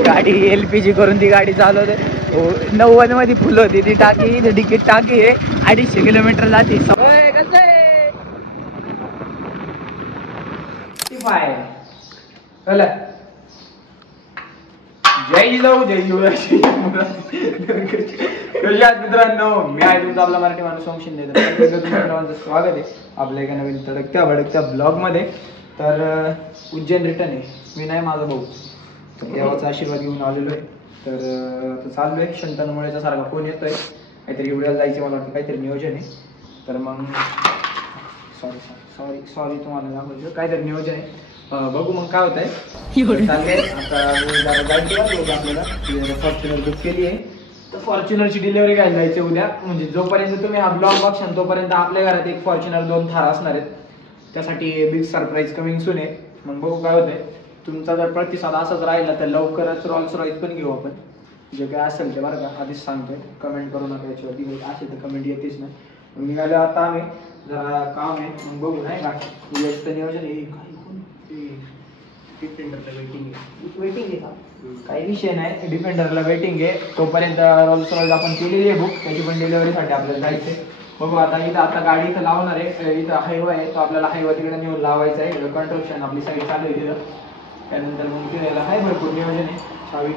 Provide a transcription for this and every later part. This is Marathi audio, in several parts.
गाडी LPG करून ती गाडी चालवते. 90 मध्ये फुल होती ती टाकी. तिकीट टाकी आहे 250 किलोमीटर जाते. कसं आहे जय जिजाऊ जय शिवराय. मित्रांनो मी आहे तुमचा आपला मराठी माणूस सोम शिंदे. सर्वांचं स्वागत आहे आपल्या एका नवीन तडकत्या भडकत्या ब्लॉग मध्ये. तर उज्जैन रिटर्न आहे. मी नाही माझा भाऊ देवाचा आशीर्वाद घेऊन आलेलो आहे. तर चाललोय. शंतनुमुळेचा सारखा फोन येतोय. काहीतरी एवढ्याला जायचं मला वाटतं. काहीतरी नियोजन आहे. तर मग सॉरी तुम्हाला दाखवतो. काहीतरी नियोजन आहे. बघू मग काय होत आहे. चाललंय आता जायचं आपल्याला. फॉर्च्युनर बुक केली आहे. तर फॉर्च्युनरची डिलिव्हरी घ्यायला जायची उद्या. म्हणजे जोपर्यंत तुम्ही हा ब्लॉग बघशाल तोपर्यंत आपल्या घरात एक फॉर्च्युनर 2 थार असणार आहेत. त्यासाठी बिग सरप्राईज कमिंग सून आहे. मग बघू काय होतंय. तुमचा जर प्रतिसाद असाच राहिला तर लवकरच रॉल्स रॉईस पण घेऊ आपण. जे काय असेल ते बरं का आधीच सांगतोय. कमेंट करू नका याच्यावरती. असेल तर कमेंट येतेच नाही. मग निघालो आता आम्ही. जरा काम आहे मग बघू नाही का उद्याचं नियोजन आहे. डिफेंडरला वेटिंग आहे का काही विषय नाही. डिफेंडरला वेटिंग आहे. तोपर्यंत रॉल्स रॉईस आपण केलेली आहे बुक. त्याची पण डिलिव्हरीसाठी आपल्याला जायचं आहे. बघू आता गाडी इथं लावणार आहे. इथं हायवे आहे तो आपल्याला हायवे तिकडे नेऊन लावायचा आहे. कंस्ट्रक्शन आपली साईड चालू आहे तिथं. त्यानंतर मग फिरायला आहे भरपूर नियोजन आहे. चावी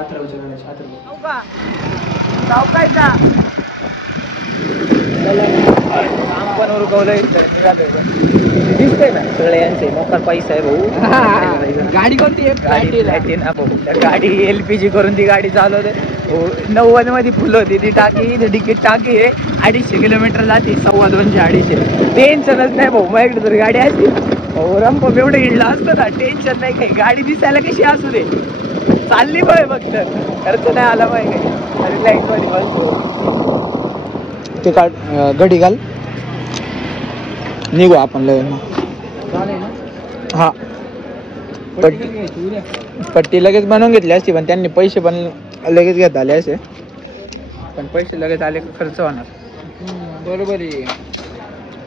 अथर्वच्या घराची अथर्व काम पण उरकवलंय. दिसतंय ना सगळे यांचे मोकार पैसा आहे भाऊ. गाडी कोणती आहे ना भाऊ. गाडी LPG करून ती गाडी चालवते. 90 मध्ये फुल होती ती टाकी. तिकीट टाकी आहे 250 किलोमीटर जाते. 250-250 टेन्शनच नाही भाऊ. माझ्याकडे जर गाडी असती रंप एवढं इडला असतं ना. टेन्शन नाही काही. गाडी दिसायला कशी असू दे चालली पाहिजे फक्त. खर्च नाही आला पाहिजे. रिलॅक्स मध्ये बसतो ते काढ गडी घाल निघू आपण हा. पट्टी लगेच बनवून घेतली असती पण त्यांनी पैसे पण लगेच घेत आले असे. पण पैसे लगेच आले खर्च होणार. बरोबर आहे.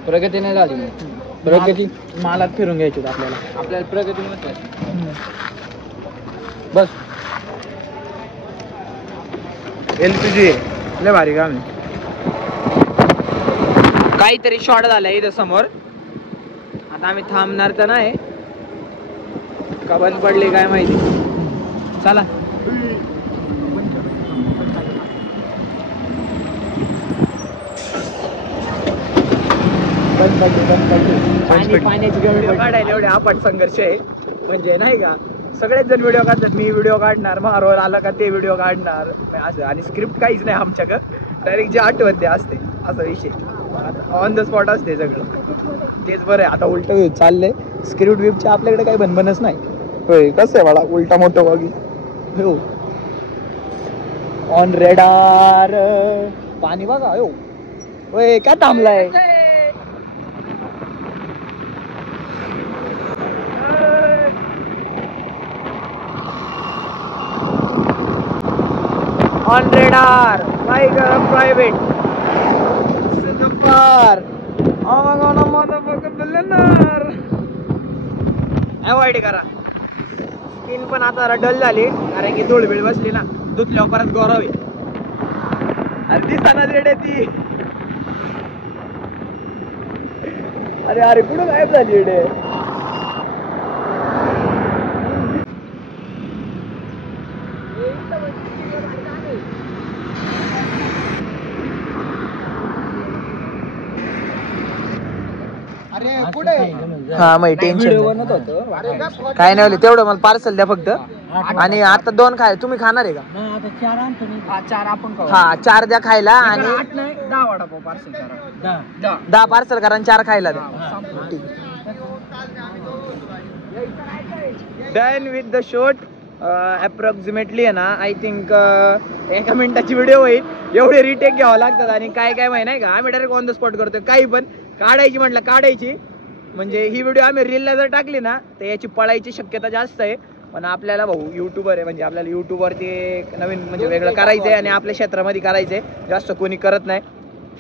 प्रगती नाही झाली. प्रगती मालात फिरून घ्यायची आपल्याला प्रगती नसते. बस LPG लय भारी काम आहे. काहीतरी शॉर्ट झालाय इथं समोर. आता आम्ही थांबणार तर नाही. का बंद पडले काय माहिती. चला पाण्याची व्हिडिओ काढायला एवढे आपट संघर्ष आहे. म्हणजे नाही का सगळेच जण व्हिडिओ काढतात. मी व्हिडिओ काढणार. महारोल आला का ते व्हिडिओ काढणार असं. आणि स्क्रिप्ट काहीच नाही आमच्याकडं. डायरेक्ट जे आठवत ते असते असा विषय. ऑन द स्पॉट असते सगळं. तेच बरं आहे. आता उलट चाललंय. स्क्रिप्ट बिप्टचे आपल्याकडे काही बनबनच नाही. होय कसं आहे मला उलटा मोठं बघी हो. ऑन रेडार पाणी बघा हो. होय काय थांबलाय. On radar like a private car. Avoid करा. स्किन पण आता डल झाली कारण की धूळ बिळ बसली ना. धुतल्यावर परत गौरव अरे दिसताना रेड ती. अरे कुठं गायब झाली रेडे. हा मग टेन्शन काय नाही. तेवढं मला पार्सल द्या फक्त. आणि आता 2 खाय तुम्ही खाणार आहे का. 4 आपण हा 4 द्या खायला. आणि 10 वडापाव पार्सल करा. 10 पार्सल करा आणि 4 खायला द्या. Done with the shot. Approximately आहे ना आय थिंक 1 मिनिटाची व्हिडिओ होईल. एवढे रिटेक घ्यावं लागतात. आणि काय माहिती नाही का आम्ही डायरेक्ट ऑन द स्पॉट करतोय. काही पण काढायची म्हटलं काढायची. म्हणजे ही व्हिडिओ आम्ही रीलला जर टाकली ना तर याची पळायची शक्यता जास्त आहे. पण आपल्याला भाऊ युट्यूबर आहे. म्हणजे आपल्याला युट्यूबवरती नवीन म्हणजे वेगळं करायचं आहे. आणि आपल्या क्षेत्रामध्ये करायचं आहे. जास्त कोणी करत नाही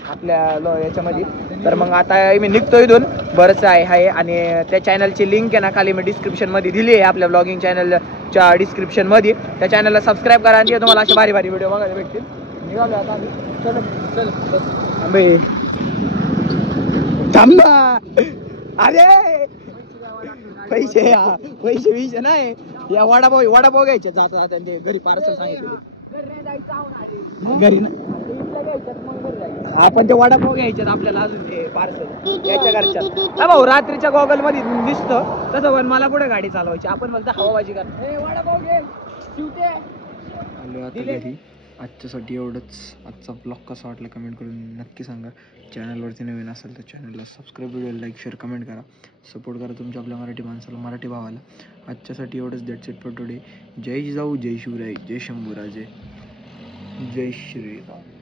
आपल्या याच्यामध्ये. तर मग आता मी निघतो इथून. बरंच आहे आणि त्या चॅनलची लिंक आहे ना खाली मी डिस्क्रिप्शनमध्ये दिली आहे, आपल्या ब्लॉगिंग चॅनलच्या डिस्क्रिप्शनमध्ये. त्या चॅनलला सबस्क्राईब करा आणि तुम्हाला असे भारी भारी व्हिडिओ बघायला भेटतील. निघालो आता आम्ही. चल चल थांब ना. अरे पैसे पैसे नाही, या वडापाव घ्यायचे जाता जाता ते घरी पार्सल सांगितलं. घरी ना आपण ते वडापाव घ्यायच्यात आपल्याला अजून ते पार्सल याच्या घरच्यात. हा भाऊ रात्रीच्या गॉगल मध्ये दिसतं तसं, पण मला पुढे गाडी चालवायची. आपण म्हणतो हवाबाजी कर. वडापाव घे आलो आता घरी. आजच्यासाठी एवढंच. आजचा ब्लॉग कसा वाटला कमेंट करून नक्की सांगा. चॅनलवरती नवीन असेल तर चॅनलला subscribe, video like, share, comment करा. सपोर्ट करा तुमच्या आपल्या मराठी माणसाला, मराठी भावाला. आजच्यासाठी एवढंच. That's it for today. जय जिजाऊ, जय शिवराय, जय शंभूराजे, जय श्रीराम.